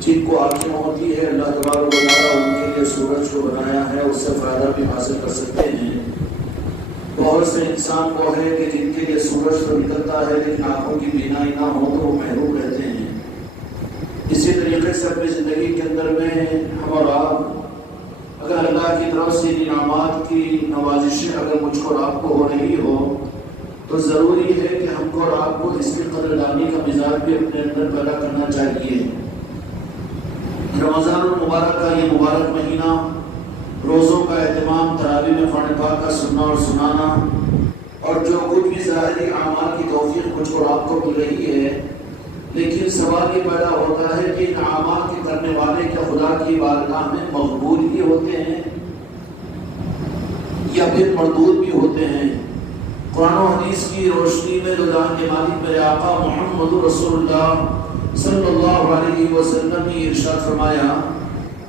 جن کو آنکھیں ہوتی ہے اللہ تبارک و تعالیٰ ان کے لیے سورج کو بنایا ہے، اس سے فائدہ بھی حاصل کر سکتے ہیں۔ بہت سے انسان وہ ہے کہ جن کے لیے سورج تو نکلتا ہے لیکن آنکھوں کی بینائی نہ ہو تو وہ محروم رہتے ہیں۔ اسی طریقے سے اپنی زندگی کے اندر میں ہم اور آپ اگر اللہ کی طرف سے انعامات کی نوازشیں اگر مجھ کو اور آپ کو ہو رہی ہو تو ضروری ہے کہ ہم کو اور آپ کو اس کی قدر دانی کا مزاج بھی اپنے اندر پیدا کرنا چاہیے۔ رمضان المبارک کا یہ مبارک مہینہ، روزوں کا اہتمام، تراویح میں قرآن پاک کا سننا اور سنانا، اور جو کچھ بھی ظاہری اعمال کی توفیق مجھ کو اور آپ کو مل رہی ہے، لیکن سوال یہ پیدا ہوتا ہے کہ ان اعمال کے کرنے والے کیا خدا کی بارگاہ میں مقبول ہی ہوتے ہیں یا پھر مردود بھی ہوتے ہیں؟ قرآن و حدیث کی روشنی میں جہان کے مالک میرے آقا محمد رسول اللہ صلی اللہ علیہ وسلم نے ارشاد فرمایا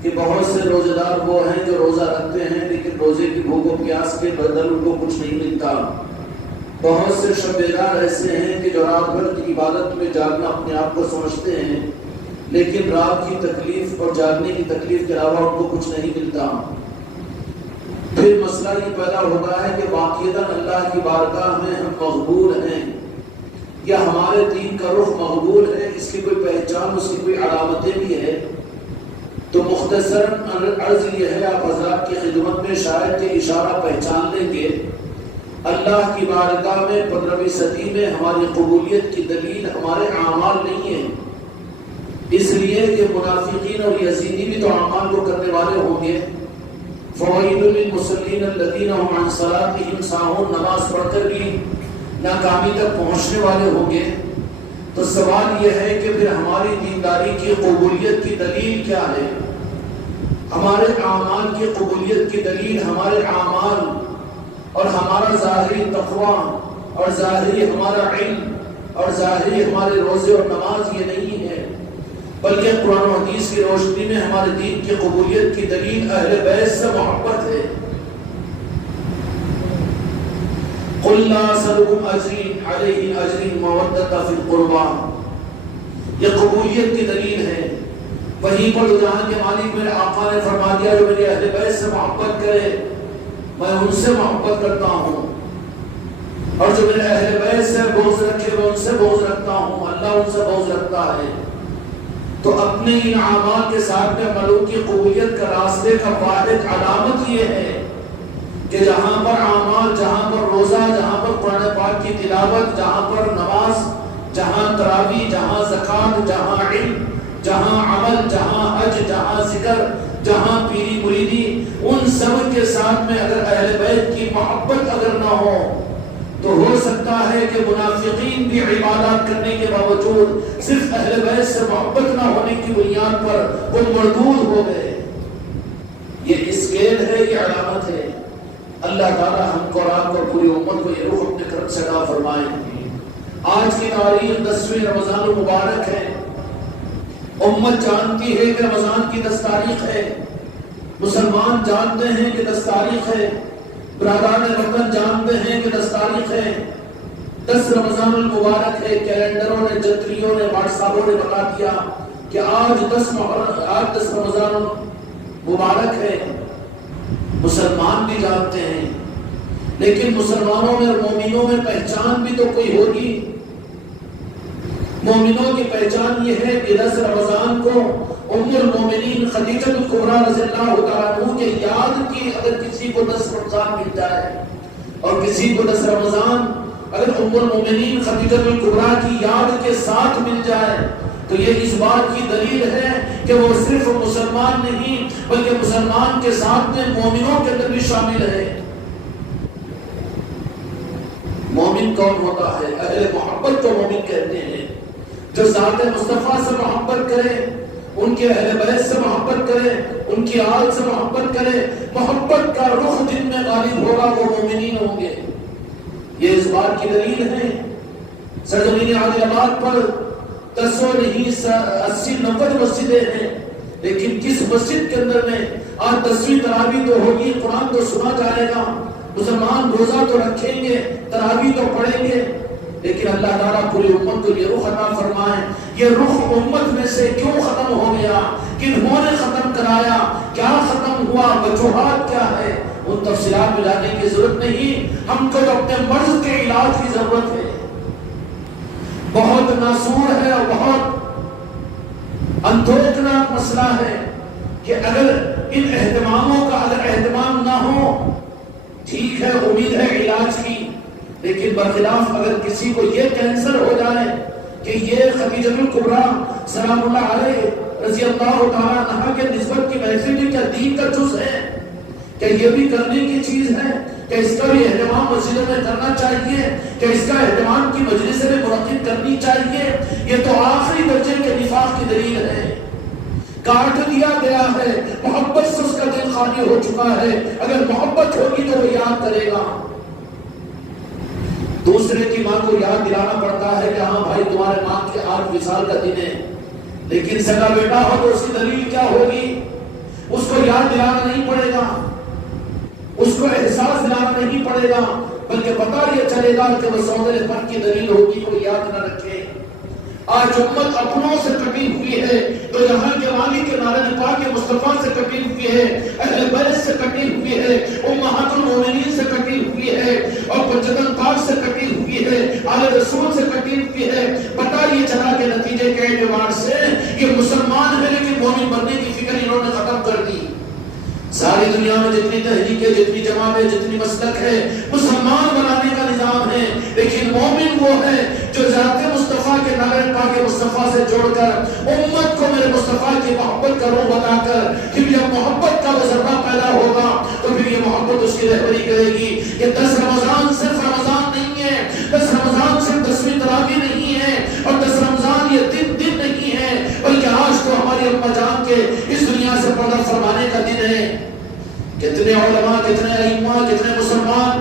کہ بہت سے روزے دار وہ ہیں جو روزہ رکھتے ہیں لیکن روزے کی بھوک و پیاس کے بدل ان کو کچھ نہیں ملتا۔ بہت سے شب بیدار ایسے ہیں کہ جو رات بھر کی عبادت میں جاگنا اپنے آپ کو سمجھتے ہیں لیکن رات کی تکلیف اور جاگنے کی تکلیف کے علاوہ ان کو کچھ نہیں ملتا۔ پھر مسئلہ یہ پیدا ہوتا ہے کہ واقعتاً اللہ کی بارگاہ میں ہم مقبول ہیں یا ہمارے دین کا رخ مقبول ہے؟ اس کی کوئی پہچان، اس کی کوئی علامتیں بھی ہے؟ تو مختصراً عرض یہ ہے آپ حضرات کی خدمت میں، شاید کہ اشارہ پہچان لیں گے اللہ کی بارگاہ میں 15ویں صدی میں ہماری قبولیت کی دلیل ہمارے اعمال نہیں ہے، اس لیے کہ منافقین اور یزیدی بھی تو اعمال کو کرنے والے ہوں گے۔ فوائد للمصلین الذین هم عن صلاتهم ساہون، نماز پڑھ کر بھی ناکامی تک پہنچنے والے ہوں گے۔ تو سوال یہ ہے کہ پھر ہماری دینداری کی قبولیت کی دلیل کیا ہے؟ ہمارے اعمال کی قبولیت کی دلیل ہمارے اعمال اور ہمارا ظاہری تقویٰ اور ظاہری ہمارا علم اور ظاہری ہمارے روزے اور نماز یہ نہیں ہے، بلکہ قرآن و حدیث کی روشنی میں ہمارے دین کی قبولیت کی دلیل اہل بیت سے محبت ہے۔ قُلْ لَا أَسْأَلُكُمْ أَجْرًا عَلَيْهِ أَجْرٌ مَوَدَّةً فِي الْقُرْبَى، یہ قبولیت کی دلیل ہے۔ وہیں پر جہان کے مالک میرے آقا نے فرما دیا جو میرے اہل بیت سے محبت کرے میں ان سے محبت کرتا ہوں، اور جو میرے اہل بیت سے بغض رکھے میں ان سے بغض رکھتا ہوں، اللہ ان سے بغض رکھتا ہے۔ تو اپنے ان اعمال کے ساتھ میں ملوک کی قبولیت کا راستے کا واحد علامت یہ ہے کہ جہاں پر اعمال، جہاں پر روزہ، جہاں پر قرآن پاک کی تلاوت، جہاں پر نماز، جہاں تراویح، جہاں زکوٰۃ، جہاں علم، جہاں عمل، جہاں حج، جہاں ذکر، جہاں پیری مریدی، ان سب کے ساتھ میں اگر اہل بیت کی محبت اگر نہ ہو تو ہو سکتا ہے کہ منافقین بھی عبادات کرنے کے باوجود صرف اہل بیت سے محبت نہ ہونے کی بنیاد پر وہ مردود ہو گئے۔ یہ اسکیل ہے، یہ علامت ہے۔ اللہ تعالی ہم کو اور آپ کو پوری امت کو یہ روح اپنے کرم سے عطا فرمائے۔ آج کی تاریخ 10ویں رمضان المبارک ہے۔ امت جانتی ہے کہ رمضان کی 10 تاریخ ہے، مسلمان جانتے ہیں کہ 10 تاریخ ہے، برادران وطن جانتے ہیں کہ 10 تاریخ ہے، 10 رمضان المبارک ہے۔ کیلنڈروں نے، جتریوں نے، واٹس ایپوں نے بتا دیا کہ آج 10 رمضان مبارک ہے۔ مسلمان بھی جانتے ہیں، لیکن مسلمانوں میں اور مومنوں میں پہچان بھی تو کوئی ہوگی۔ مومنوں کی پہچان یہ ہے کہ 10 رمضان کو ام المومنین خدیجہ الکبریٰ رضی اللہ تعالیٰ عنہ کے یاد کی اگر کسی کو 10 رمضان مل جائے اور کسی کو 10 رمضان اگر ام المومنین خدیجہ الکبریٰ کی یاد کے ساتھ مل جائے تو یہ اس بات کی دلیل ہے کہ وہ صرف مسلمان نہیں بلکہ مسلمان کے ساتھ میں مومنوں کے اندر بھی شامل ہے۔ مومن کون ہوتا ہے؟ اہل محبت کو مومن کہتے ہیں، جو ذات مصطفیٰ سے محبت کرے، ان کے اہل بیت سے محبت کرے، ان کی آل سے محبت کرے، محبت کا رخ جن میں غالب ہوگا وہ مومنین ہوں گے۔ یہ اس بات کی دلیل ہے۔ سرزمین عالی آباد پر 10 نہیں 80-90 مسجدیں ہیں، لیکن کس مسجد کے اندر میں آج 10ویں تراویح تو ہوگی، قرآن تو سنا جائے گا، مسلمان روزہ تو رکھیں گے، تراویح تو پڑھیں گے، لیکن اللہ تعالیٰ پوری امت کو یہ رخ عطا فرمائے۔ یہ رخ امت میں سے کیوں ختم ہو گیا؟ کرایا، کنہوں نے ختم کرایا، کیا ختم ہوا، وجوہات کیا ہے، ان تفصیلات میں جانے کی ضرورت نہیں. ہم کو تو اپنے مرض کے علاج کی ضرورت ہے. بہت ناسور ہے اور بہت اندھوکناک مسئلہ ہے کہ اگر ان اہتماموں کا اگر اہتمام نہ ہو، ٹھیک ہے امید ہے علاج کی، لیکن برخلاف اگر کسی کو یہ کینسر ہو جائے کہ یہ خدیجہ الکبریٰ سلام اللہ علیہ رضی اللہ تعالیٰ عنہا کے نسبت کی محفل کیا دین کا جز ہے، کہ یہ بھی کرنے کی چیز ہے، کہ اس کا بھی اہتمام مسجدوں میں کرنا چاہیے، کہ اس کا اہتمام کی مجلسیں میں منعقد کرنی چاہیے، یہ تو آخری درجے کے نفاق کی دلیل ہے. کاٹ دیا گیا ہے، محبت سے اس کا دل خالی ہو چکا ہے. اگر محبت ہوگی تو وہ یاد کرے گا. دوسرے کی ماں کو یاد دلانا پڑتا ہے کہ ہاں بھائی تمہارے ماں کے 8 وصال کا دن ہے، لیکن سگا بیٹا ہو تو اس کی دلیل کیا ہوگی؟ اس کو یاد دلانا نہیں پڑے گا، اس کو احساس دلانا نہیں پڑے گا، بلکہ پتہ یہ چلے گا کہ وہ سوندر پن کی دلیل ہوگی، کوئی یاد نہ رکھے. آج امت اپنوں سے کٹی ہوئی ہے، تو یہاں کے مالک کے نارن پاک کے مصطفیٰ سے کٹی ہوئی ہے، اہل بیت سے کٹی ہوئی ہے، امہات المومنین سے کٹی ہوئی ہے، اور پنجتن پاک سے کٹی ہوئی ہے، آل رسول سے کٹی ہوئی ہے. پتہ یہ چلا کہ نتیجے کے اعتبار سے یہ مسلمان ہے لیکن مومن بننے کی فکر انہوں نے ختم کر دی. ساری دنیا میں جتنی تحریکیں، جتنی جماعتیں، جتنی مسلک ہے، مسلمان بنانے کا نظام ہے، لیکن مومن وہ ہے جو ذات مصطفیٰ کے نارے پاک مصطفیٰ سے جوڑ کر امت کو میرے مصطفیٰ کی محبت کا روح بتا کر، پھر جب محبت کا وہ ذرہ پیدا ہوگا تو پھر یہ محبت اس کی رہبری کرے گی. یہ 10 رمضان صرف رمضان نہیں ہے، 10 رمضان صرف 10ویں تراویح نہیں ہے، اور 10 رمضان یہ دن نہیں ہے، بلکہ آج تو ہماری اماں جان کے اس دنیا سے پردہ فرمانے کا دن ہے. کتنے علماء، کتنے ائمہ، کتنے مسلمان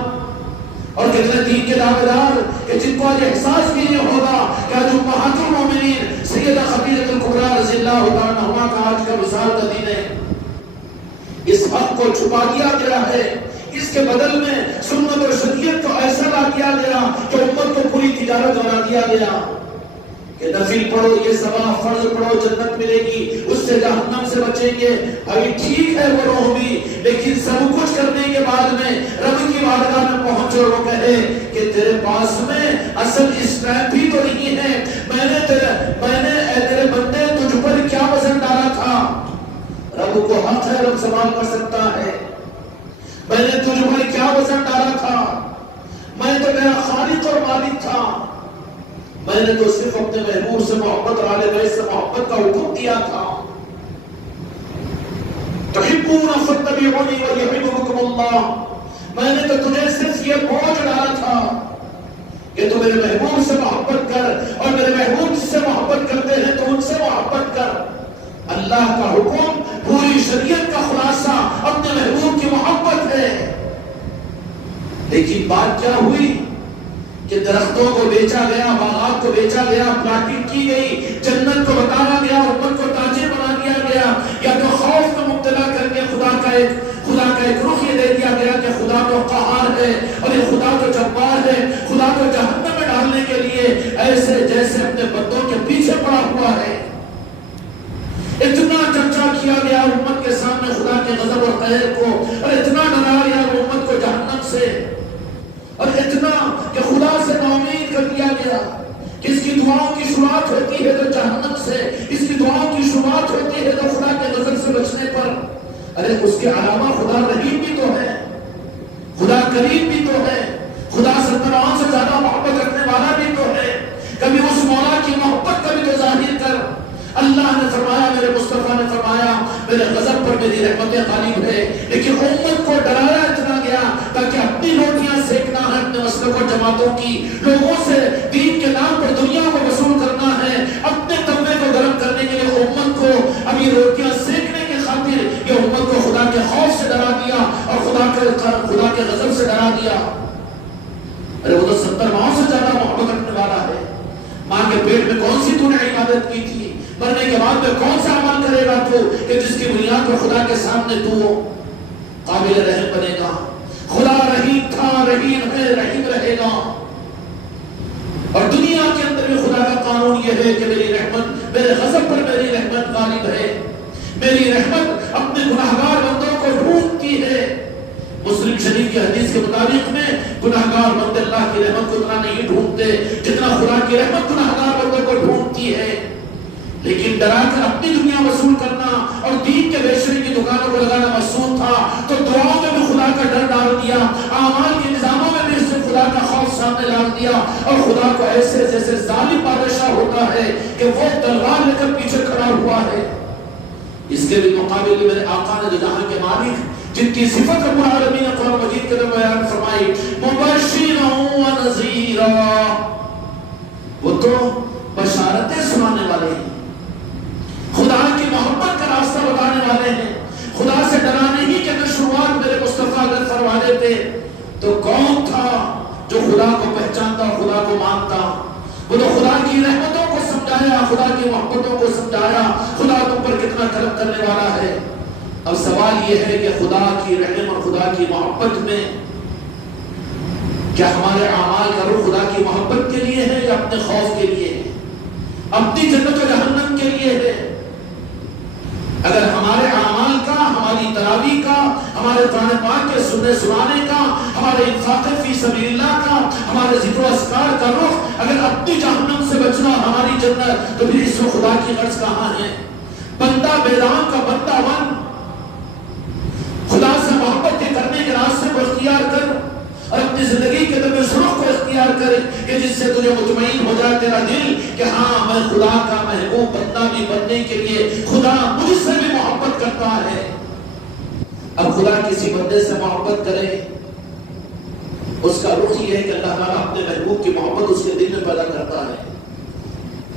اور کتنے دین کے دعویدار کہ جن کو آج احساس بھی نہیں ہوگا کہ آج امہات المومنین سیدہ خدیجہ الکبریٰ رضی اللہ تعالیٰ عنہا کا آج کا وصال کا دن ہے. اس حق کو چھپا دیا گیا ہے، اس کے بدل میں سنت اور شریعت کو ایسا لا دیا گیا کہ امت کو پوری تجارت بنا دیا گیا کہ نفل پڑھو، یہ ثواب، فرض پڑھو، جنت ملے گی، اس سے جہنم سے بچیں گے. ابھی ٹھیک ہے وہ روح بھی، لیکن سب کچھ کرنے کے بعد میں رب کی بارگاہ میں پہنچو، وہ کہے کہ تیرے پاس میں اصل اسٹریپ بھی تو نہیں ہے. میں نے تیرے بندے تجھ پر کیا وزن ڈالا تھا؟ رب کو حق ہے، رب سوال کر سکتا ہے. میں نے تجھ پر کیا وزن ڈالا تھا؟ میں تو میرا خالق اور مالک تھا. میں نے تو صرف اپنے محبوب سے محبت اور آل بیت سے محبت کا حکم دیا تھا. تحبون فاتبعونی ویحببکم اللہ. میں نے تو تجھے صرف یہ بوجھ ڈالا تھا کہ تو میرے محبوب سے محبت کر، اور میرے محبوب جس سے محبت کرتے ہیں تو ان سے محبت کر. اللہ کا حکم، پوری شریعت کا خلاصہ اپنے محبوب کی محبت ہے. لیکن بات کیا ہوئی کہ درختوں کو بیچا گیا، باغات کو بیچا گیا، پلاٹنگ کی گئی، جنت کو بتایا گیا، امت کو تاجر بنا دیا گیا، یا تو خوف میں مبتلا کر کے خدا کا ایک رخ یہ دے دیا گیا کہ خدا تو قہار ہے اور یہ خدا تو جبار ہے، خدا تو جہنم میں ڈالنے کے لیے ایسے جیسے اپنے بندوں کے پیچھے پڑا ہوا ہے. اتنا چرچا کیا گیا امت کے سامنے خدا کے غضب اور قہر کو، اور اتنا ڈرایا گیا امت کو جہنم سے، اور اتنا کہ خدا سے ناامید کر دیا گیا کہ اس کی دعاؤں کی شروعات ہوتی ہے تو جہنم سے، اس کی دعاؤں کی شروعات ہوتی ہے تو خدا کے غضب سے بچنے پر. ارے اس کے علاوہ خدا رحیم بھی تو ہے، خدا کریم بھی تو ہے، خدا ستروں سے زیادہ محبت رکھنے والا بھی تو ہے. کبھی اس مولا کی محبت کا بھی تو ظاہر کر. اللہ نے فرمایا، میرے مصطفیٰ نے فرمایا میرے غضب پر میری رحمتیں غالب ہے، لیکن امت کو ڈرایا اتنا گیا تاکہ اپنی روٹیاں سیکنا ہے، اپنے مسلک اور جماعتوں کی لوگوں سے دین کے نام پر دنیا کو وصول کرنا ہے، اپنے تمبے کو گرم کرنے کے لیے امت کو ابھی روٹیاں سیکنے کی خاطر یہ امت کو خدا کے خوف سے ڈرا دیا اور خدا کے غضب سے ڈرا دیا. ارے وہ تو 70 ماؤں سے زیادہ محبت رکھنے والا ہے. ماں کے پیٹ میں کون سی تو نے عبادت کی تھی؟ مرنے کے بعد میں کون سا عمل کرے گا تو کہ جس کی بنیاد پر خدا کے سامنے تو قابل رحم بنے گا؟ خدا رحیم تھا، رحیم ہے، رحیم رہے گا. اور دنیا کے اندر بھی خدا کا قانون یہ ہے کہ میری رحمت، میرے غضب پر میری رحمت غالب ہے. میری رحمت اپنے گناہگار بندوں کو ڈھونڈتی ہے۔ مسلم شریف کی حدیث کے مطابق میں گناہگار بندے اللہ کی رحمت کو اتنا نہیں ڈھونڈتے جتنا خدا کی رحمت گناہگار بندوں کو ڈھونڈتی ہے۔ لیکن ڈرا کر اپنی دنیا وصول کرنا اور دین کے بیچنے کی دکانوں کو لگانا مقصود تھا، تو دعاؤں میں بھی خدا کا ڈر ڈال دیا، اعمال کے نظاموں میں بھی اس نے خدا کا خوف سامنے ڈال دیا، اور خدا کو ایسے جیسے ظالم بادشاہ ہوتا ہے کہ وہ تلوار لے کر پیچھے کھڑا ہوا ہے۔ اس کے بھی مقابل میں میرے آقا نے جہاں کے مالک جن کی صفت رب العالمین نے قرآن مجید کے اندر بیان فرمائی، مبشرا و نذیرا، وہ تو بشارتیں سنانے والے ہیں، خدا کی محبت کا راستہ بتانے والے ہیں، خدا سے ڈرانے ہی کہ اگر شروعات میرے مصطفیٰ اگر فرما دیتے تو کون تھا جو خدا کو پہچانتا، خدا کو مانتا؟ وہ تو خدا کی رحمتوں کو سمجھایا، خدا کی محبتوں کو سمجھایا، خدا تم پر کتنا کرم کرنے والا ہے۔ اب سوال یہ ہے کہ خدا کی رحم اور خدا کی محبت میں کیا ہمارے اعمال کا رخ خدا کی محبت کے لیے ہے یا اپنے خوف کے لیے ہے، اپنی جنت و جہنم کے لیے ہے؟ اگر ہمارے اعمال کا، ہماری تراویح کا، ہمارے قرآن پاک کے سننے سنانے کا، ہمارے انفاق فی سبیل اللہ کا، ہمارے ذکر و اذکار کا رخ اگر اپنی جہنم سے بچنا ہماری جنت، تو پھر اس میں خدا کی غرض کہاں ہے؟ بندہ بیدان کا بندہ بن، خدا سے محبت کے کرنے کے راستے کو اختیار کر اور اپنی زندگی کے اندر اس رخ کو اختیار کر کہ جس سے تجھے مطمئن ہو جائے تیرا دل کہ ہاں میں خدا کا محبوب بندہ بھی بننے کے لیے خدا مجھ سے بھی محبت کرتا ہے۔ اب خدا کسی بندے سے محبت کرے، اس کا رخ یہ ہے کہ اللہ تعالیٰ اپنے محبوب کی محبت اس کے دل میں پیدا کرتا ہے۔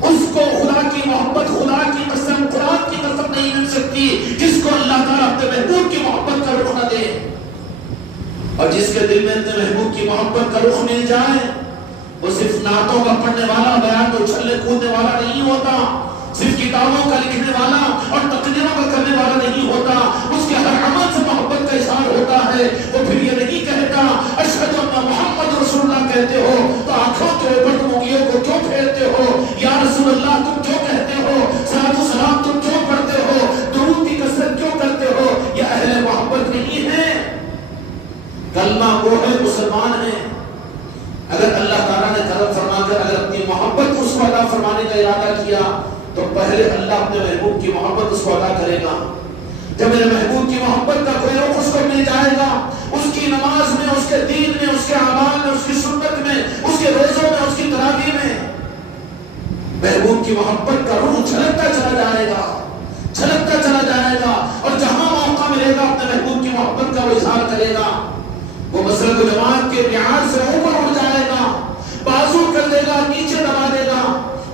اس کو خدا کی محبت، خدا کی قسم، قرآن کی قسم نہیں مل سکتی جس کو اللہ تعالیٰ اپنے محبوب کی محبت کا رخ نہ دے۔ اور جس کے دل میں اپنے محبوب کی محبت کا رخ مل جائے، وہ صرف نعتوں کا پڑھنے والا، بیان کو چھلنے کودنے والا نہیں ہوتا، صرف کتابوں کا لکھنے والا اور تقریروں کا کرنے والا نہیں ہوتا، اس کے ہر عمل سے محبت کا اظہار ہوتا ہے۔ وہ پھر یہ نہیں کہتا اشہد ان محمد رسول اللہ کہتے ہو تو آنکھوں کے اوپر تم انگلیوں کو کیوں پھیرتے ہو؟ یا رسول اللہ تم کیوں کہتے ہو؟ صلاۃ و سلام تم کیوں پڑھتے ہو؟ درود کی کثرت کیوں کرتے ہو؟ یہ اہل محبت نہیں ہے۔ کلمہ وہ ہے، مسلمان ہے۔ اگر اللہ تعالیٰ نے کرم فرما کر اگر اپنی محبت اس کو عطا فرمانے کا ارادہ کیا تو پہلے اللہ اپنے محبوب کی محبت اس کو عطا کرے گا۔ جب میرے محبوب کی محبت کا کوئی رخ اس کو مل جائے گا، اس کی نماز میں، اس کے دین میں، اس کے اعمال میں، اس کی سنت میں، اس کے روزوں میں، اس کی تراویح میں محبوب کی محبت کا رخ چھلکتا چلا جائے گا، چھلکتا چلا جائے گا، اور جہاں موقع ملے گا اپنے محبوب کی محبت کا وہ اظہار کرے گا۔ وہ مسلک و جماعت کے معیار سے اوپر اٹھ جائے گا، بازو کر دے گا، نیچے دبا دے گا۔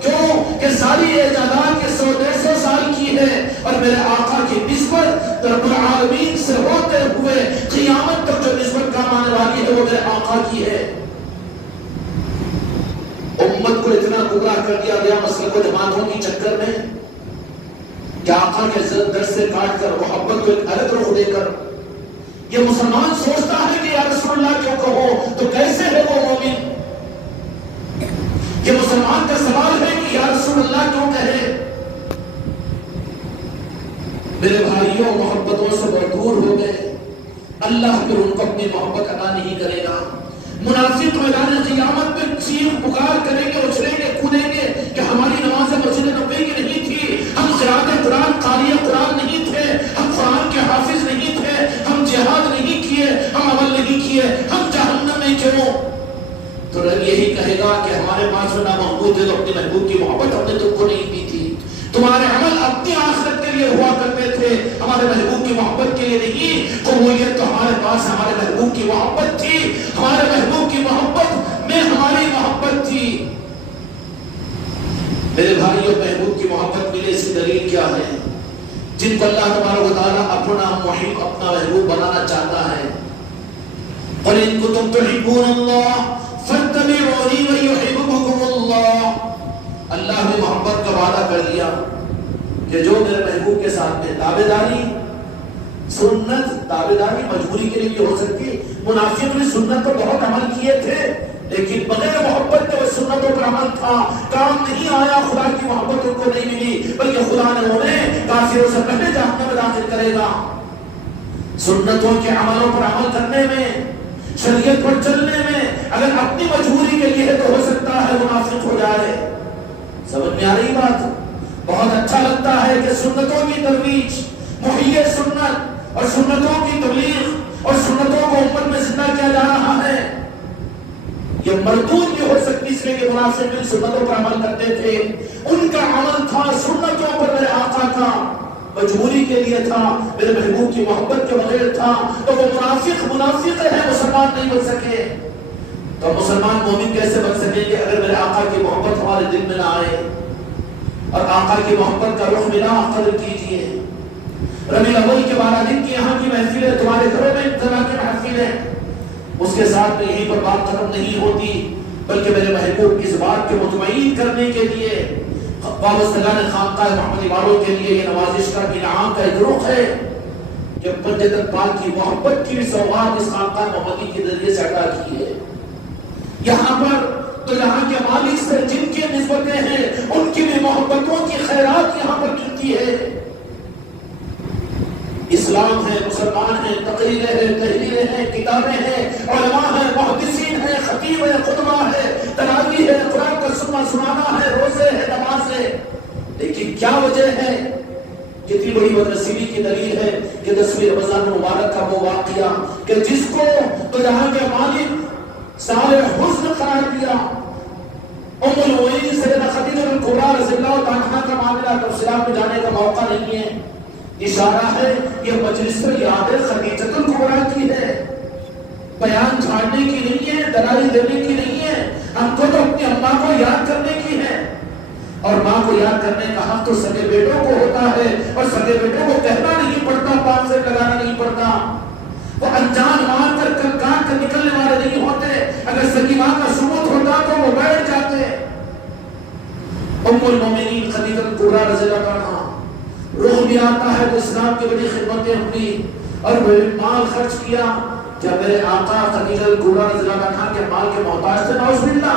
کیوں کہ ساری ایجادات کے 100-150 سال کی ہے، اور میرے آقا کی نسبت رب العالمین سے ہوتے ہوئے قیامت تک جو نسبت کام آنے والی ہے وہ میرے آقا کی ہے۔ امت کو اتنا گمراہ کر دیا گیا مسلک و جماعتوں کی چکر میں کہ آقا کے در سے کاٹ کر محبت کو ایک الگ رخ دے کر یہ مسلمان سوچتا ہے کہ یا رسول اللہ کیوں کہو تو کیسے ہے وہ مومن؟ یہ مسلمان کا سوال ہے کہ یا رسول اللہ کیوں کہے؟ میرے بھائیوں، محبتوں سے بہت دور ہو گئے، اللہ پھر ان کو اپنی محبت عطا نہیں کرے گا۔ منافق میدان قیامت میں چیخ پکار کریں گے، اچھلیں گے، کودیں گے کہ ہماری نماز مسجد نبوی کی نہیں تھی، ہم قرات قرآن قاری قرآن نہیں تھے، ہم قرآن کے حافظ نہیں تھے، ہم جہاد نہیں کیے، ہم عمل نہیں کیے، ہم جہنم میں کیوں؟ تو رب یہی کہے گا کہ ہمارے پاس نہ محبوب ہے تو اپنے محبوب کی محبت ہم نے تم کو نہیں دی تھی، تمہارے عمل اپنی آخرت کے لیے ہوا کرتے تھے، ہمارے محبوب کی محبت کے لیے نہیں۔ قبولیت تو ہمارے پاس ہمارے محبوب کی محبت تھی، ہمارے محبوب کی محبت میں ہماری محبت تھی۔ میرے بھائیوں، محبوب کی محبت ملے اس کی دلیل کیا ہے؟ جن کو اللہ تبارک و تعالیٰ اپنا محب، اپنا محبوب بنانا چاہتا ہے، قُلْ إِن كُنتُمْ تُحِبُّونَ اللَّهَ فَاتَّبِعُونِي وَيُحْبِبْكُمُ اللَّهُ۔ اللہ نے محبت کا وعدہ کر دیا کہ جو میرے محبوب کے ساتھ میں تابعداری، سنت تابعداری مجبوری کے لیے بھی ہو سکتی۔ منافق نے سنت پر بہت عمل کیے تھے لیکن بغیر محبت کے وہ سنتوں پر عمل تھا، کام نہیں آیا، خدا کی محبت ان کو نہیں ملی، بلکہ خدا نے انہیں کافروں سے پہلے جہنم میں داخل کرے گا۔ سنتوں کے عملوں پر عمل کرنے میں، شریعت پر چلنے میں اگر اپنی مجبوری کے لیے تو ہو سکتا ہے منافق ہو جائے۔ سمجھ میں آ رہی بات؟ بہت اچھا لگتا ہے کہ سنتوں کی ترویج، محیِ سنت اور سنتوں کی تبلیغ اور سنتوں کو امت میں زندہ کیا جا رہا ہے۔ یہ مردود بھی ہو سکتی اس لیے کہ منافق بھی سنتوں پر عمل کرتے تھے، ان کا عمل تھا سنتوں پر میرے آقا کا، مجبوری کے لیے تھا، میرے محبوب کی محبت کے بغیر تھا، تو وہ منافق ہے، مسلمان نہیں بن سکے۔ تو مسلمان مومن کیسے بن سکیں گے اگر میرے آقا کی محبت ہمارے دل میں نہ آئے؟ اور آقا کی محبت کا رخ ملا، قدر کیجئے۔ ربیع الاول کے 12 دن کی یہاں کی محفلیں تمہارے گھروں میں طرح کی محفلیں، اس کے ساتھ میں یہیں پر بات ختم نہیں ہوتی، بلکہ میرے محبوب اس بات کے مطمئن کرنے کے لیے وابستگان خانقاہ محمدی والوں کے لیے یہ نوازش کا انعام کا ایک رخ ہے کہ مجدد پاک کی محبت کی سوغات اس خانقاہ محمدی کے ذریعے سے عطا کی ہے۔ یہاں پر تو یہاں کے مالک سے جن کی نسبتیں ہیں ان کی بھی محبتوں کی خیرات یہاں پر ملتی ہے۔ اسلام ہے، مسلمان ہیں، تقریریں ہیں، تحریریں ہیں، کتابیں ہیں، علماء ہیں، محدثین ہیں، خطیب ہے، خطبہ ہے، تراویح ہے، قرآن کا سنانا ہے، روزے ہے، نماز ہے، لیکن کیا وجہ ہے؟ کتنی بڑی بدنصیبی کی دلیل ہے کہ 10ویں رمضان مبارک کا وہ واقعہ کہ جس کو تو یہاں کے مالک سال حزن قرار دیا، ام المؤمنین سیدہ خدیجہ الکبریٰ رضی اللہ تعالیٰ عنہا کا معاملہ تفصیلات میں جانے کا موقع نہیں ہے، اشارہ ہے یہ مجلس پر یاد خدیجہ الکبریٰ کی ہے، بیان چھاڑنے کی نہیں ہے، دلائل دینے کی نہیں ہے، ہم کو تو اپنی اماں کو یاد کرنے کی ہے، اور ماں کو یاد کرنے کا حق تو سگے بیٹوں کو ہوتا ہے، اور سگے بیٹوں کو کہنا نہیں پڑتا، پاک سے لگانا نہیں پڑتا، وہ انجان مار کر کاٹ کر نکلنے والے نہیں ہوتے، اگر سگی ماں کا ثبوت ہوتا تو وہ بیٹھ جاتے۔ ام المومنین خدیجہ الکبریٰ رضی اللہ عنہا، روح بھی آتا ہے تو اسلام کی بڑی خدمتیں ہوئی اور مال خرچ کیا، جب میرے آقا خدیجہ الکبریٰ رضی اللہ عنہا کے مال کے محتاج تھے، نعوذ باللہ،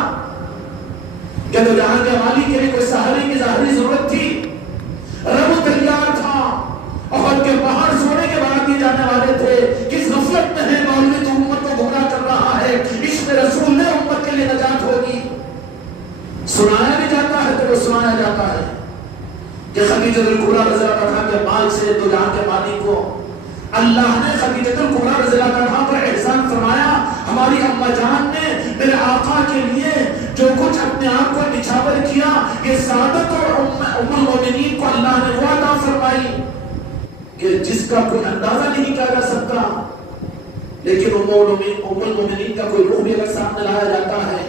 کہ تو جہاں کے مالی کے لیے کوئی سہارے کی ظاہری ضرورت تھی، رب تیار تھا، اور کے پہاڑ سونے کے بعد دیے جانے والے تھے، کس غفلت میں ہے مولوی تو امت کو گمراہ کر رہا ہے، عشق رسول نے امت کے لیے نجات ہوگی۔ سنایا بھی جاتا ہے تو وہ سنایا جاتا ہے کہ خدیجہ الکبریٰ رضی اللہ عنہا کے مال سے تو جہاں کے مالک کو اللہ نے خدیجہ الکبریٰ رضی اللہ عنہا پر احسان فرمایا، ہماری اماں جان نے میرے آقا کے لیے جو کچھ اپنے آپ کو نچھاور کیا، یہ سعادت اور ام المومنین کو اللہ نے وہ عطا فرمائی کہ جس کا کوئی اندازہ نہیں کیا جا سکتا، لیکن ام المومنین کا کوئی روح بھی اگر سامنے لایا جاتا ہے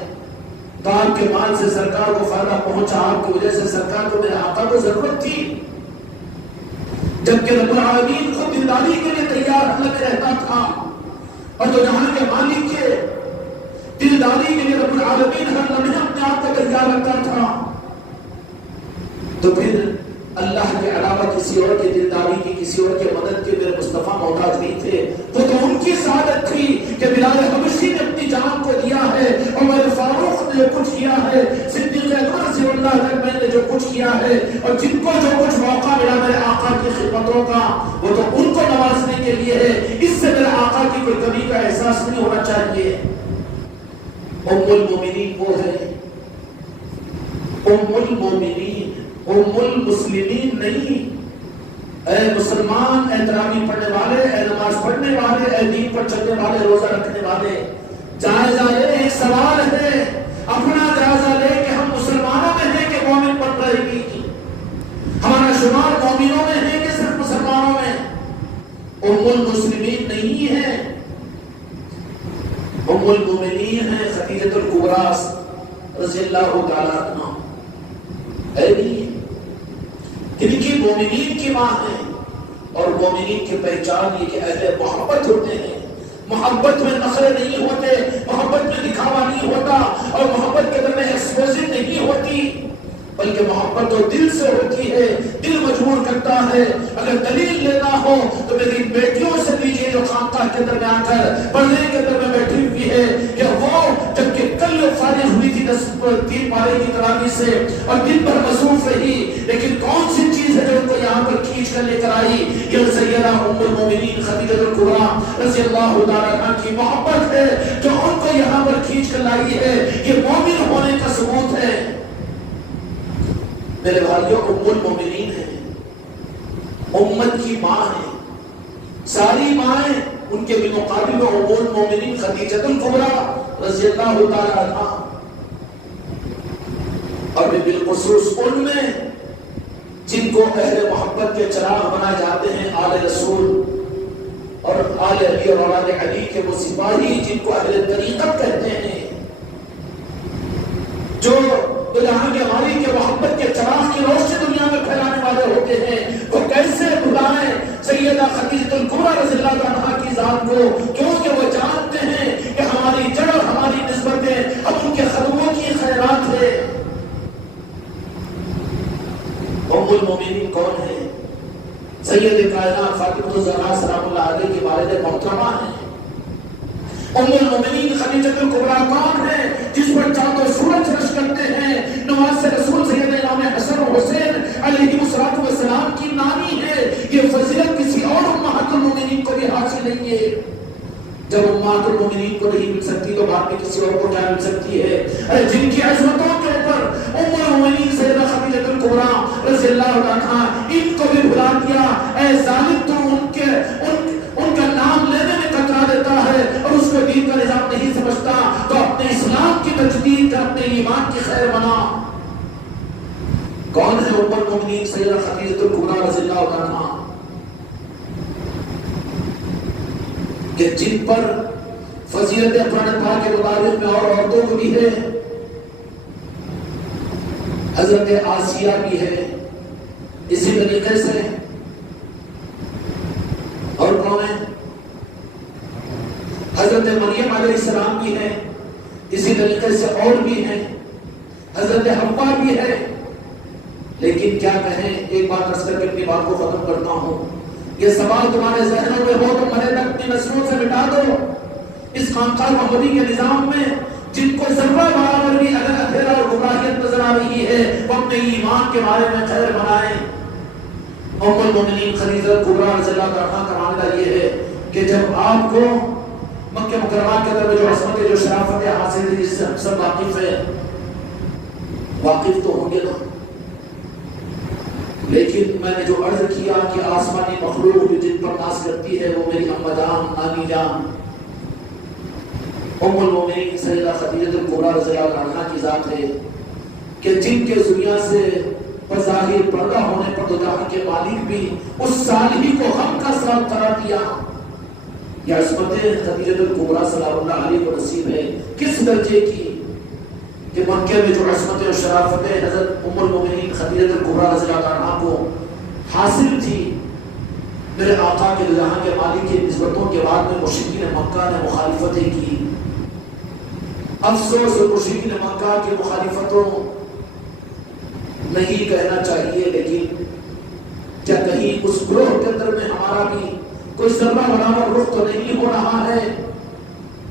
تو آپ کے مال سے سرکار کو فائدہ پہنچا، آپ کی وجہ سے سرکار کو میرے آقا کو ضرورت تھی، جبکہ رب العالمین خود دینداری کے لیے تیار الگ رہتا تھا، اور تو جہاں کے مالک کے دینداری کے لیے رب العالمین ہر لمحے اپنے آپ کو تیار رکھتا تھا، تو پھر اللہ کے علاوہ کسی اور کی دینداری کی، کسی اور کی مدد کے میرے مصطفیٰ محتاج نہیں تھے، تو ان کی سعادت تھی کہ بلال حبشی نے اپنی جان کو دیا ہے، عمر فاروق نے جو کچھ کیا ہے، صدیق اکبر رضی اللہ عنہ نے جو کچھ کیا ہے، اور جن کو جو کچھ موقع ملا میرے آقا کی خدمتوں کا، وہ تو ان کو نوازنے کے لیے ہے، اس سے میرے آقا کی کوئی کمی کا احساس نہیں ہونا چاہیے۔ ام المومنین وہ ہے، ام المومنین، ام المسلمین نہیں۔ اے مسلمان، اے تراویح پڑھنے والے، اے نماز پڑھنے والے، اے دین پر چلنے والے، روزہ رکھنے والے، جائزہ لے، ایک سوال ہے، اپنا جائزہ لے کہ ہم مسلمانوں میں ہیں کہ مومن بن رہے گی، ہمارا شمار مومنوں میں ہے کہ صرف مسلمانوں میں؟ ام المسلمین نہیں ہے، ام المومنین ہے خدیجہ الکبریٰ رضی اللہ تعالیٰ عنہا، ہے نہیں؟ ان کی مومنین کی ماں ہے، اور مومنین کی پہچان یہ کہ اہل محبت ہوتے ہیں، محبت میں نخرے نہیں ہوتے، محبت میں دکھاوا نہیں ہوتا، اور محبت کے اندر میں ایکسپوزنگ نہیں ہوتی، بلکہ محبت تو دل سے ہوتی ہے، دل مجبور کرتا ہے۔ اگر دلیل لینا ہو تو میری بیٹیوں سے لیجیے جو خانقاہ کے اندر میں آ کر پڑھنے کے اندر میں بیٹھی ہوئی ہے، کہ وہ جبکہ کل فارغ ہوئی تھی 3 پارے کی تراویح سے اور دن بھر مصروف رہی، لیکن کون سی چیز ہے جو ان کو یہاں پر کھینچ کر لے کر آئی. یہ سیدہ ام المومنین خدیجہ الکبریٰ رضی اللہ تعالیٰ عنہ کی محبت ہے جو ان کو یہاں پر کھینچ کر لائی ہے. یہ مومن ہونے کا ثبوت ہے. میرے بھائیوں ام المومنین ہے, امت کی ماں ہے. ساری مائیں ان کے بالمقابل میں ام المومنین خدیجہ الکبریٰ رضی اللہ تعالیٰ عنہ, اور بالخصوص ان میں جن کو اہل محبت کے چراغ بنائے جاتے ہیں, آل رسول اور آل علی اور اولاد علی کے وہ سپاہی جن کو اہل طریقت کہتے ہیں, جو جہاں کے مالی کے محبت کے چراغ کی روشنی دنیا میں پھیلانے والے ہوتے ہیں. وہ کیسے بھلائیں سیدہ خدیجہ الکبریٰ رضی اللہ عنہا کی ذات کو, کیونکہ وہ جانتے ہیں کہ ہماری جڑ اور ہماری نسبتیں اب ان کے خدموں کی خیرات ہے. ام المومنین کون ہے؟ سید کائنات فاطمہ الزہرا سلام اللہ علیہ کی والدہ محترمہ ہیں. ام المومنین خدیجہ الکبریٰ کون ہے؟ جس پر چاند و سورج رش کرتے ہیں. نواز رسول سید امام حسن و حسین علیہ السلام کی نانی ہے. یہ فضیلت کسی اور امہات المومنین کو بھی حاصل نہیں ہے. جب امہات المومنین کو نہیں مل سکتی تو بعد میں کسی اور کو کیا مل سکتی ہے؟ جن کی عظمتوں کے اوپر ام المومنین سیدہ خدیجہ الکبریٰ رضی اللہ عنہا ان کو بھی بھلا دیا. اے ظالم, تو ان کا نام لینے میں کترا دیتا ہے اور اس کو دین کا نظام نہیں سمجھتا, تو اپنے اسلام کی تجدید کر, اپنے ایمان کی خیر بنا. کون ہے ام المومنین سیدہ خدیجہ الکبریٰ رضی اللہ عنہا؟ کہ جن پر فضیلت قرآن پاک کے مطابق میں اور عورتوں کو بھی ہے. حضرت آسیہ بھی ہے اسی طریقے سے, اور کون ہے؟ حضرت مریم علیہ السلام بھی ہے اسی طریقے سے, اور بھی ہیں, حضرت حوا بھی ہے. لیکن کیا کہیں, ایک بات عرض کر کے اپنی بات کو ختم کرتا ہوں. یہ سوال تمہارے ذہنوں میں ہو تو مرے تک اپنی نسلوں سے مٹا دو. اس خانقاہ محمدی کے نظام میں جن کو ذرہ برابر بھی اگر اندھیرا اور گمراہیت نظر آ رہی ہے, وہ اپنے ایمان کے بارے میں خیر بنائیں. ام المومنین خدیجہ الکبریٰ رضی اللہ عنہا کا معاملہ یہ ہے کہ جب آپ کو مکہ مکرمہ کے اندر جو عصمت جو شرافت حاصل ہے, جس سے ہم سب واقف ہیں, واقف تو ہوں گے نا, لیکن میں نے جو عرض کیا کہ آسمانی مخلوق جن پر ناز کرتی ہے وہ میری اماں جان, نانی جان ام المومنین سیدہ خدیجہ الکبریٰ رضی اللہ عنہا کی ذات ہے کہ جن کے دنیا سے بظاہر پردہ ہونے پر دو جہاں کے مالک بھی اس سال ہی کو غم کا سال قرار دیا. یہ عصمت خدیجہ الکبریٰ سلام اللہ علیہ کو نصیب ہے کس درجے کی کہ مکہ میں جو عصمت و شرافت حضرت ام المومنین خدیجہ الکبریٰ رضی اللہ عنہا کو حاصل تھی, میرے آقا کے جہاں کے مالک کی نسبتوں کے بعد میں مشرکین مکہ نے مخالفتیں کی. افسوس مشرکین مکہ کی مخالفتوں نہیں کہنا چاہیے, لیکن کیا کہیں اس گروہ کے اندر میں ہمارا بھی کوئی ذرہ برابر رخ تو نہیں ہو رہا ہے,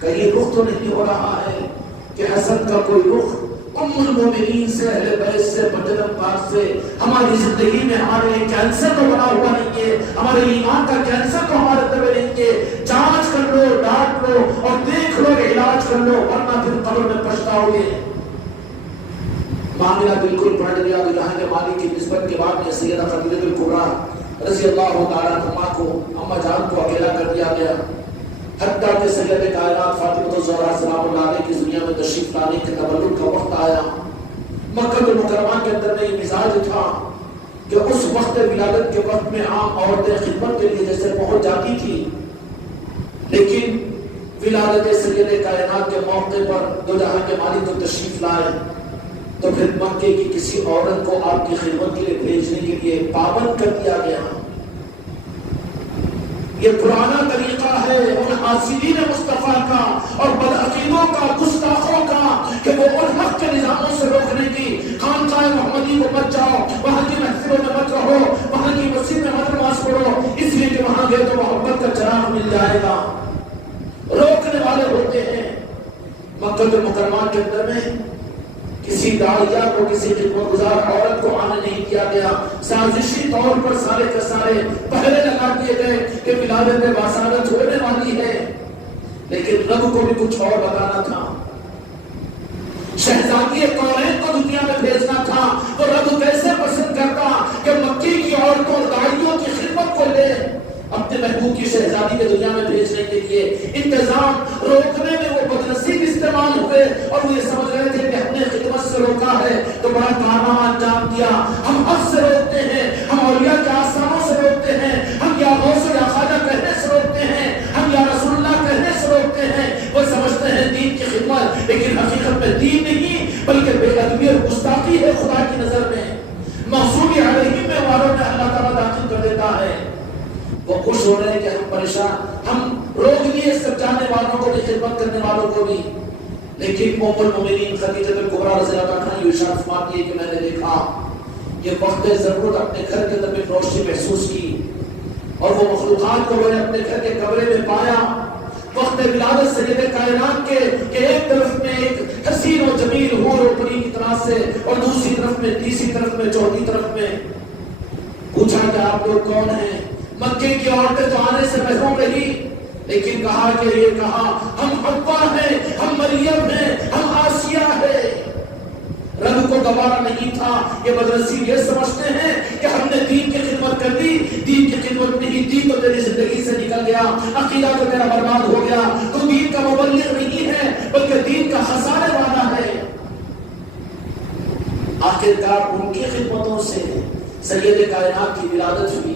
کہیں رخ تو نہیں ہو رہا ہے کہ حسد کا کوئی رخ ام المومنین سے, اہل بیت سے, مسجد پاک سے ہماری زندگی میں ہمارے کینسر تو بنا ہوا نہیں ہے, ہمارے ایمان کا کینسر تو ہمارے اندر نہیں ہے. جانچ کر لو, ڈانٹ لو اور دیکھ لو, علاج کر لو, ورنہ پھر قبر میں پچھتاؤ گے. معاملہ بالکل پلٹ گیا. جہاں کے مالک کی نسبت کے بعد میں سیدہ خدیجہ الکبریٰ رضی اللہ تعالیٰ عنہا کو, اماں جان کو اکیلا کر دیا گیا. حتیٰ کہ سید کائنات فاطمہ الزہرا سلام اللہ علیہ کی دنیا میں تشریف لانے کے تولد کا وقت آیا. مکہ المکرمہ کے اندر میں یہ مزاج تھا کہ اس وقت ولادت کے وقت میں عام عورتیں خدمت کے لیے جیسے پہنچ جاتی تھی, لیکن ولادت سید کائنات کے موقع پر دو جہاں کے مالک کو تشریف لائے تو پھر مکے کی کسی عورت کو آپ کی خدمت کے لیے بھیجنے کے لیے پابند کر دیا گیا. یہ پرانا طریقہ ہے ان حاسدین مصطفیٰ کا اور بدعقیدوں کا, گستاخوں کا, کہ وہ ان حق کے نظاموں سے روکنے کی. خانقاہ محمدی کو مت جاؤ, وہاں کی محفلوں میں مت رہو, وہاں کی مسجد میں مت نماز پڑھو, اس لیے کہ وہاں گئے تو محبت کا چراغ مل جائے گا. روکنے والے ہوتے ہیں. مکہ المکرمہ کے اندر میں کسی داعیہ کو، کسی خدمت گزار عورت کو آنے نہیں کیا گیا، سازشی طور پر سارے کے سارے پہرے لگا دیے گئے کہ ولادت باصارت ہونے والی ہے، لیکن رب کو بھی کچھ اور بتانا تھا، شہزادی کونین کو دنیا میں بھیجنا تھا۔ تو رب کیسے پسند کرتا کہ مکی کی عورتوں اور داعیوں کی خدمت کو لے اپنے محبوب کی شہزادی کے دنیا میں بھیجنے کے لیے۔ انتظام روکنے میں وہ بدنصیب استعمال ہوئے اور وہ یہ سمجھ رہے تھے کہ ہم نے خدمت سے روکا ہے تو بڑا کارنامہ انجام دیا، ہم حق سے روکتے ہیں، ہم اولیاء کے آستانوں سے روکتے ہیں، ہم یا غوث یا خواجہ کہنے سے روکتے ہیں، ہم یا رسول اللہ کہنے سے روکتے ہیں۔ وہ سمجھتے ہیں دین کی خدمت، لیکن حقیقت میں دین نہیں بلکہ بے ادبی اور گستاخی ہے خدا کی نظر میں۔ مغضوب علیہم میں والوں میں اللہ تعالیٰ داخل کر دیتا ہے۔ وہ خوش ہو رہے ہیں کہ ہم پریشان، ہم روک دیے سب جانے والوں کو بھی، خدمت کرنے والوں کو بھی، لیکن ام المؤمنین خدیجہ کبریٰ رضی اللہ عنہا یہ ارشاد فرماتی ہے کہ میں نے دیکھا یہ وقت ضرورت اپنے گھر کے اندر ایک روشنی محسوس کی، اور وہ مخلوقات کو میں نے اپنے گھر کے کمرے میں پایا وقت ولادت سید کائنات کے کہ ایک طرف میں ایک حسین و جمیل حور و پری کی طرح سے، اور دوسری طرف میں، تیسری طرف میں، چوتھی طرف میں۔ پوچھا کہ آپ لوگ کون ہیں؟ مکے کی عورتیں تو آنے سے محروم رہی، لیکن کہا کہ یہ کہا ہم حوا ہیں، ہم مریم ہیں، ہم آسیہ ہیں۔ رب کو گوارا نہیں تھا، یہ بدنصیب یہ سمجھتے ہیں کہ ہم نے دین کی خدمت کر دی، دین کی خدمت نہیں دی تو تیری زندگی سے نکل گیا، عقیدہ تو تیرا برباد ہو گیا، تو دین کا مبلغ نہیں ہے بلکہ دین کا خسارے والا ہے۔ آخرکار ان کی خدمتوں سے سید کائنات کی ولادت ہوئی،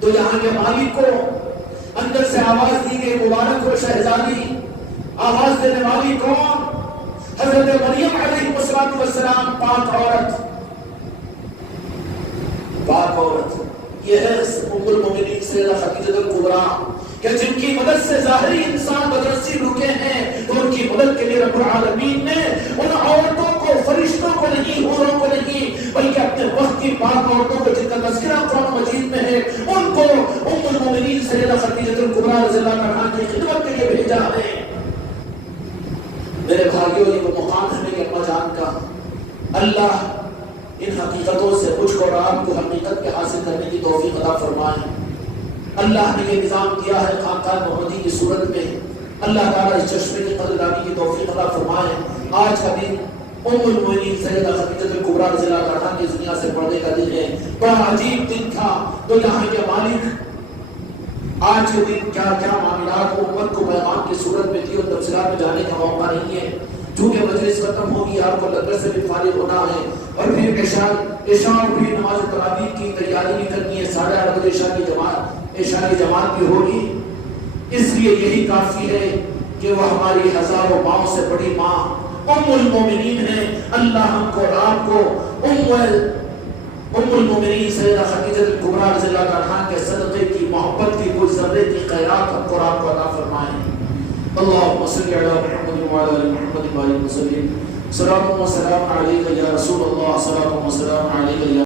تو یہاں کے مالک کو اندر سے آواز دی گئی مبارک ہو شہزادی۔ آواز دینے والی کون؟ حضرت مریم علیہ السلام، پاک عورت، پاک عورت۔ یہ ہے ام المؤمنین سیدہ خدیجہ کبریٰ کہ جن کی مدد سے ظاہری انسان بدنصیب رکے ہیں، تو ان کی مدد کے لیے رب العالمین نے ان عورتوں کو، فرشتوں کو نہیں، حوروں کو نہیں، بلکہ اپنے وقت کی پاک عورتوں کو جن کا تذکرہ قرآن مجید میں ہے، ان کو ام المؤمنین سیدہ خدیجہ کبریٰ رضی اللہ عنہا کی خدمت کے لیے بھیجا ہے۔ میرے بھائیوں، یہ وہ مقام ہے میری اماں جان کا۔ اللہ ان حقیقتوں سے مجھ کو اور آپ کو حقیقت کے حاصل کرنے کی توفیق عطا فرمائے۔ اللہ نے یہ نظام دیا ہے خاندان محمدی کی صورت میں، اللہ تعالیٰ اس چشمے کی قدردانی کی توفیق عطا فرمائے۔ آج کا دن ام المؤمنین سیدہ خدیجہ کبریٰ رضی اللہ عنہا کی دنیا سے پڑھنے کا دن ہے۔ بڑا عجیب دن تھا، تو یہاں کے مالک آج کے دن کیا کیا معاملات امت کو پیغام کی صورت میں تھی، اور تفصیلات میں جانے کا موقع نہیں ہے، چونکہ مجلس ختم ہوگی، آپ کو لنگر سے بھی فارغ ہونا ہے، اور پھر عشاء اور پھر نماز تراویح کی تیاری بھی کرنی ہے، 8:30 بجے عشاء کی جماعت بھی ہوگی۔ اس لیے یہی کافی ہے کہ وہ ہماری ہزاروں ماؤں سے بڑی ماں ام المؤمنین ہے۔ اللہ ہم کو اور آپ کو ام المؤمنین سیدہ خدیجہ کبریٰ رضی اللہ عنہا کے صدقے کی، محبت کی، کوئی ذرے کی خیرات ہم کو اور آپ کو عطا فرمائے۔ اللهم صل على محمد وعلى ال محمد وبارك وسلم۔ صلاة و سلام علیک یا رسول اللہ، صلاة و سلام علیک یا